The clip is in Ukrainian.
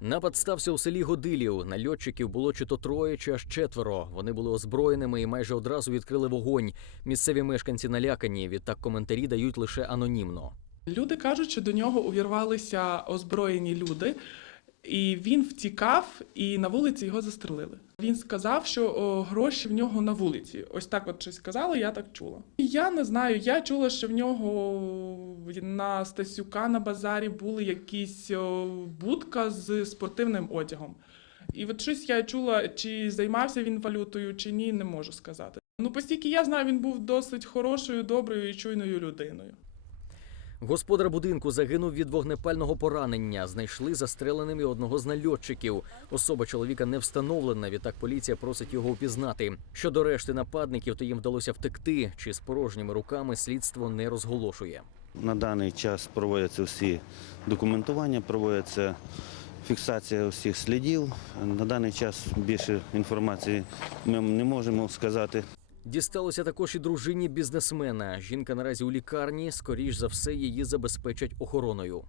Напад стався у селі Годилів. Нальотчиків було чи то троє, чи аж четверо. Вони були озброєними і майже одразу відкрили вогонь. Місцеві мешканці налякані. Відтак коментарі дають лише анонімно. Люди кажуть, що до нього увірвалися озброєні люди, і він втікав, і на вулиці його застрелили. Він сказав, що о, гроші в нього на вулиці. Ось так от щось сказали, я так чула. Я не знаю, я чула, що в нього на Стасюка на базарі були якісь о, будка з спортивним одягом. І от щось я чула, чи займався він валютою, чи ні, не можу сказати. Ну, постільки я знаю, він був досить хорошою, доброю і чуйною людиною. Господар будинку загинув від вогнепального поранення. Знайшли застреленим і одного з нальотчиків. Особа чоловіка не встановлена. Відтак поліція просить його упізнати. Щодо решти нападників, то їм вдалося втекти. Чи з порожніми руками слідство не розголошує. На даний час проводяться всі документування, проводиться фіксація всіх слідів. На даний час більше інформації ми не можемо сказати. Дісталося також і дружині бізнесмена. Жінка наразі у лікарні. Скоріш за все, її забезпечать охороною.